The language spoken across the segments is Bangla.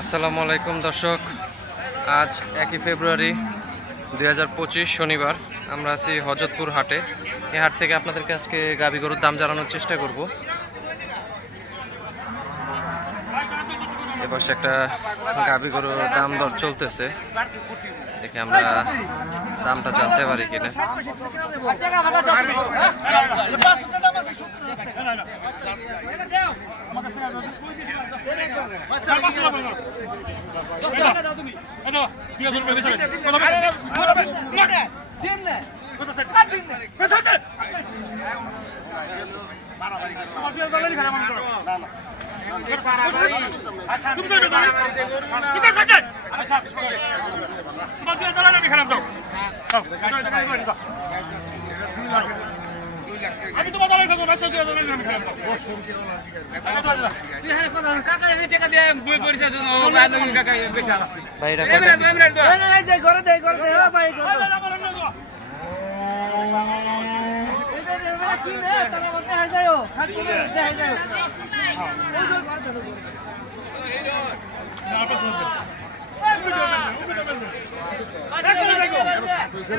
আসসালামু আলাইকুম দর্শক, আজ 1 ফেব্রুয়ারি 2025 শনিবার। আমরা আছি হজরতপুর হাটে। এই হাট থেকে আপনাদেরকে আজকে গাভী গরুর দাম জানানোর চেষ্টা করব। এপাশে একটা গাভী গরুর দাম দর চলতেছে, দেখে আমরা দামটা জানতে পারি কিনা। আমি তোমার দালাল থাকবো বাচ্চা দিয়ে দালাল আমি খেলাম তুই হ্যাঁ কথা কাকা এই টাকা দিয়ে বই পরিচয় দেন ও বাদন কাকা বেচা ভাই এটা এমনে তো এই যে করে দে ও ভাই করে দে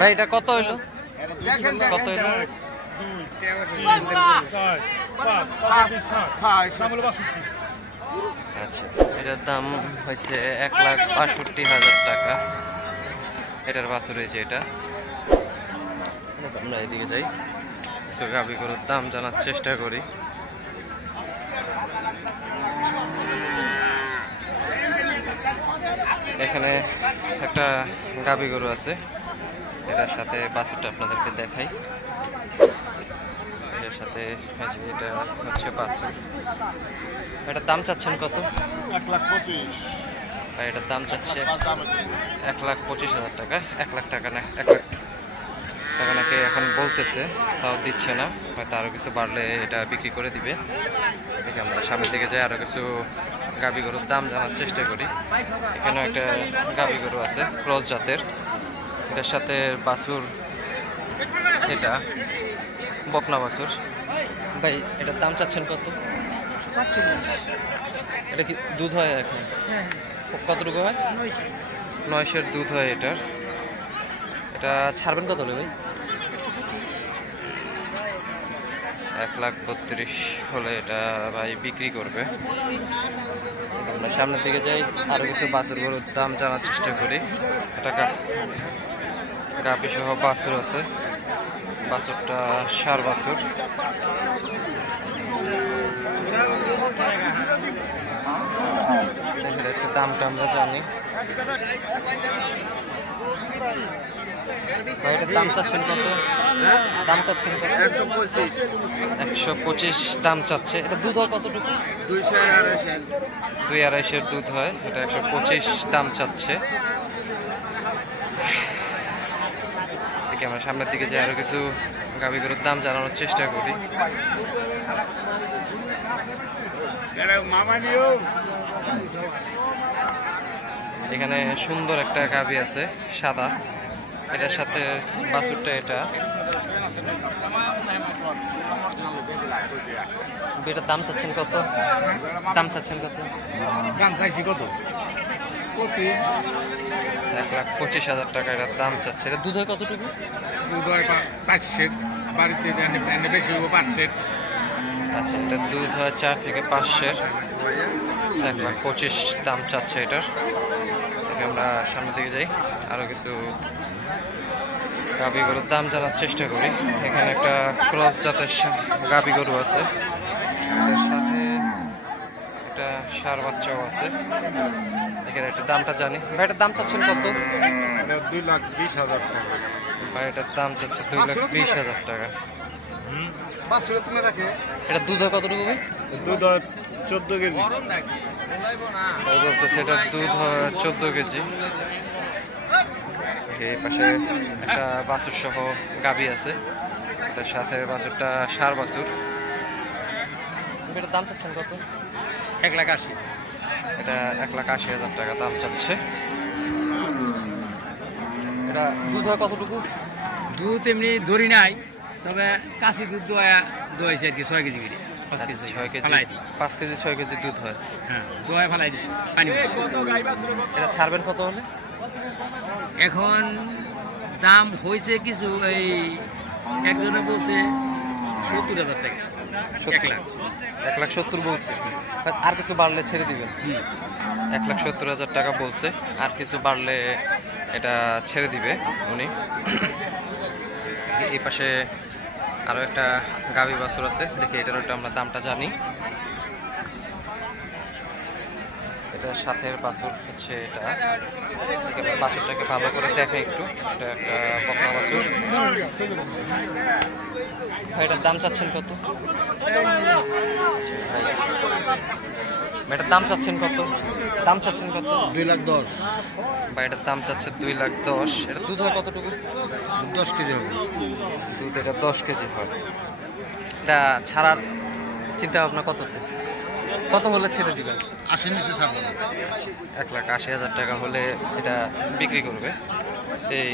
ভাই এটা কত হইলো? কত হইলো? আচ্ছা, এটার দাম হয়েছে 1,62,000 টাকা। এটার বাছুর হয়েছে এটা। আমরা এদিকে যাই, গাভী গরুর দাম জানার চেষ্টা করি। এখানে একটা গাভী গরু আছে, এটার সাথে বাছুরটা আপনাদেরকে দেখাই। এটার সাথে এটা হচ্ছে বাছুর। এটার দাম চাচ্ছেন কত? 1,25,000 এটার দাম চাচ্ছে 1,25,000 টাকা। 1 লাখ টাকা না, 1 লাখ টাকা নাকি এখন বলতেছে, তাও দিচ্ছে না। হয়তো আরও কিছু বাড়লে এটা বিক্রি করে দিবে। দেখে আমরা সামনের দিকে যাই, আরও কিছু গাভী গরুর দাম জানার চেষ্টা করি। এখানেও একটা গাভী গরু আছে ক্রস জাতের, এটার সাথে বাছুর, এটা বকনা বাছুর। ভাই এটার দাম চাচ্ছেন কত? এটা কি দুধ হয় এখন? কতটুকু হয়? 900 দুধ হয় এটার। এটা ছাড়বেন কত হলে ভাই? 1,32,000 হলে এটা ভাই বিক্রি করবে। আমরা সামনের দিকে যাই, আরো কিছু বাছুর গরুর দাম জানার চেষ্টা করি। এটা গাভী সহ বাছুর আছে, বাছুরটা ষাঁড় বাছুর। দেখেন একটু দামটা আমরা জানি। এটার দাম চাচ্ছেন কত? দাম চাচ্ছেন কত? 125 দাম চাচ্ছে। এটা দুধ হয় কতটুকু? 2-2.5 দুধ হয়। এটা 125 দাম চাচ্ছে। দেখি আমরা সামনের দিকে যাই, আরো কিছু গাভী গরুর দাম জানানোর চেষ্টা করি। এখানে সুন্দর একটা গাভী আছে সাদা, এটার সাথে বাছুরটা। এটা এটার দাম চাচ্ছেন কত? দাম চাচ্ছেন কত? দাম চাইছি কত? 1,25,000 টাকা এটার দাম চাচ্ছে। এটা দুধ হয় কতটুকু? দুধ হয় 4 বাড়িতে বেশি হইব 5 আচ্ছা, এটা দুধ হয় 4 থেকে 5 1,25,000 দাম চাচ্ছে এটার। আমরা সামনের দিকে যাই, আরো কিছু গাভী গরুর দাম জানার চেষ্টা করি। এখানে একটা ক্রস জাতের গাভী গরু আছে, এটার সাথে একটা ষাঁড় বাচ্চাও আছে। এখানে একটা দামটা জানি। ভাই এটার দাম চাচ্ছেন কত? 2,20,000 টাকা। ভাই এটার দাম চাচ্ছে 2,20,000 টাকা। এটা দুধ হয় কতটুকু ভাই? দুধ 14 কেজি। সেটার দুধ হয় 14 কেজি। এই পাশে একটা বাছুর সহ গাভী আছে, এটার সাথে বাছুরটা ষাঁড় বাছুর। এটার দাম চাচ্ছেন কত? 1,80,000। এটা 1,80,000 টাকা দাম চাচ্ছে। এটা দুধ হয় কতটুকু? দুধ এমনি ধরি নাই, তবে কাশি দুধ দোয়াইছে আর কি 6 কেজি করে। 5 কেজি 6 কেজি ফালাই দিই 5 কেজি 6 কেজি দুধ হয়। হ্যাঁ দোয়ায় ফালাই দিছি পানি এটা ছাড়বেন কত হলে? এখন দাম হয়েছে কিছু এই একজনে বলছে 70,000 টাকা 1 লাখ 1,70,000 বলছে, আর কিছু বাড়লে ছেড়ে দিবেন? 1,70,000 টাকা বলছে, আর কিছু বাড়লে এটা ছেড়ে দিবে উনি। এই পাশে আরো একটা গাভী বাছুর আছে, দেখি এটার ওটা আমরা দামটা জানি। এটার সাথে বাছুর হচ্ছে এটা, বাছুরটাকে ভালো করে দেখে একটু। এটা একটা বকনা বাছুর। ভাই এটার দাম চাচ্ছেন কত? এটার দাম চাচ্ছেন কত? দাম চাচ্ছেন কত? 2,10,000 বা এটার দাম চাচ্ছে 2,10,000। এটা দুধ হয় কতটুকু? 10 কেজি হবে। দুধ এটা 10 কেজি হয়। এটা ছাড়ার চিন্তা ভাবনা কততে, কত হলে ছেড়ে দিবেন? 80 নিচে ছাড়বো না। 1,80,000 টাকা হলে এটা বিক্রি করবে। এই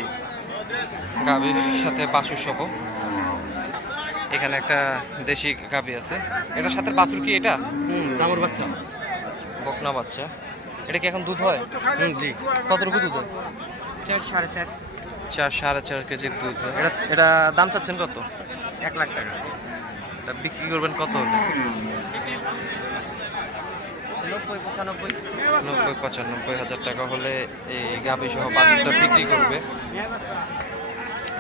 গাভীর সাথে বাছুর সহ। এখানে একটা দেশি গাভী আছে, এটার সাথে বাছুর কি এটা? দামর বাচ্চা। বকনা বাচ্চা। এটা কি এখন দুধ হয়? জি। কতটুকু দুধ হয়? 4 4.5 4 4.5 কেজির দুধ হয়। এটা দাম চাচ্ছেন কত? 1 লাখ টাকা। এটা বিক্রি করবেন কত হলে? 90-95 হাজার টাকা হলে এই গাভী সহ বাছুরটা বিক্রি করবে।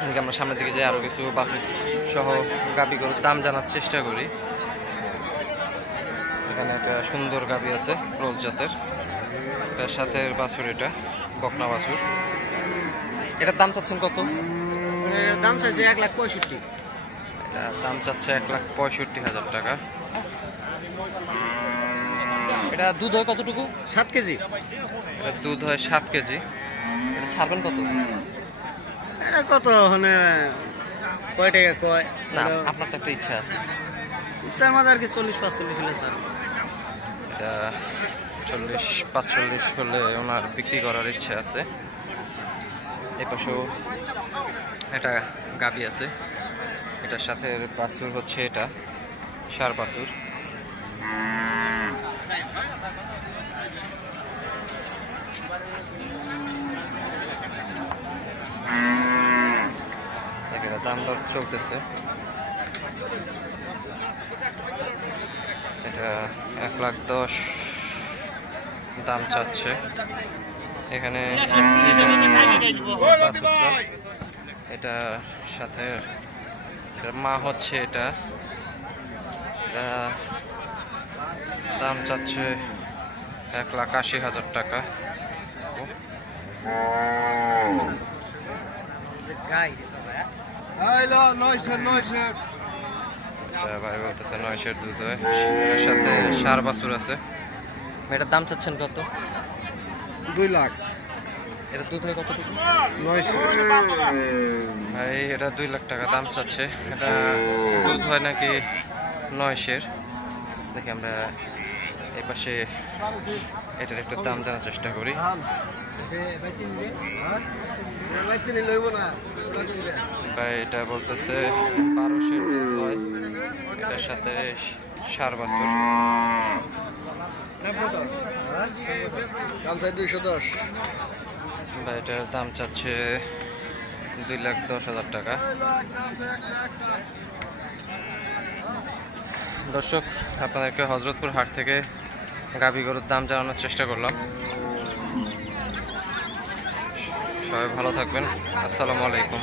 এদিকে আমরা সামনের দিকে যাই, আরো কিছু বাছুর সহ গাভী গরুর দাম জানার চেষ্টা করি। এখানে একটা সুন্দর গাভী আছে ক্রস জাতের, এটার সাথে বাছুর, এটা বকনা বাছুর। এটার দাম চাচ্ছেন কত? দাম চাইছে 1,65,000। এটার দাম চাচ্ছে 1,65,000 টাকা। এটা দুধ হয় কতটুকু? 7 কেজি। এটা দুধ হয় 7 কেজি। এটা ছাড়বেন কত? এটা কত মানে কয় টাকা কয়? না, আপনার তো একটা ইচ্ছা আছে। ইচ্ছার মাঝে আর কি 40-45 হলে স্যার। এটা 40-45 হলে ওনার বিক্রি করার ইচ্ছে আছে। এই পাশেও একটা গাভী আছে, এটার সাথে বাছুর হচ্ছে এটা ষাঁড় বাছুর। এটা দাম দর চলতেছে। এটা 1,10,000 দাম চাচ্ছে। এখানে এটা সাথে এটার মা হচ্ছে এটা, দাম চাচ্ছে 1,80,000 টাকা। ভাই বলতেছে 900 দুধ হয়। এর সাথে ষাঁড় বাছুর আছে। এটার দাম চাচ্ছেন কত? 2 লাখ। এটা দুধ হয় কতটুকু? 900। ভাই এটা 2 লাখ টাকা দাম চাচ্ছে। এটা দুধ হয় নাকি 900? দেখি আমরা এই পাশে এটার একটু দাম জানার চেষ্টা করি। ভাই এটা বলতেছে 1200 দুধ হয়, এটার সাথে ষাঁড় বাছুর। দাম চাই 210। ভাই এটার দাম চাচ্ছে 2,10,000 টাকা। দর্শক, আপনাদেরকে হযরতপুর হাট থেকে গাভী গরুর দাম জানানোর চেষ্টা করলাম। সবাই ভালো থাকবেন। আসসালামু আলাইকুম।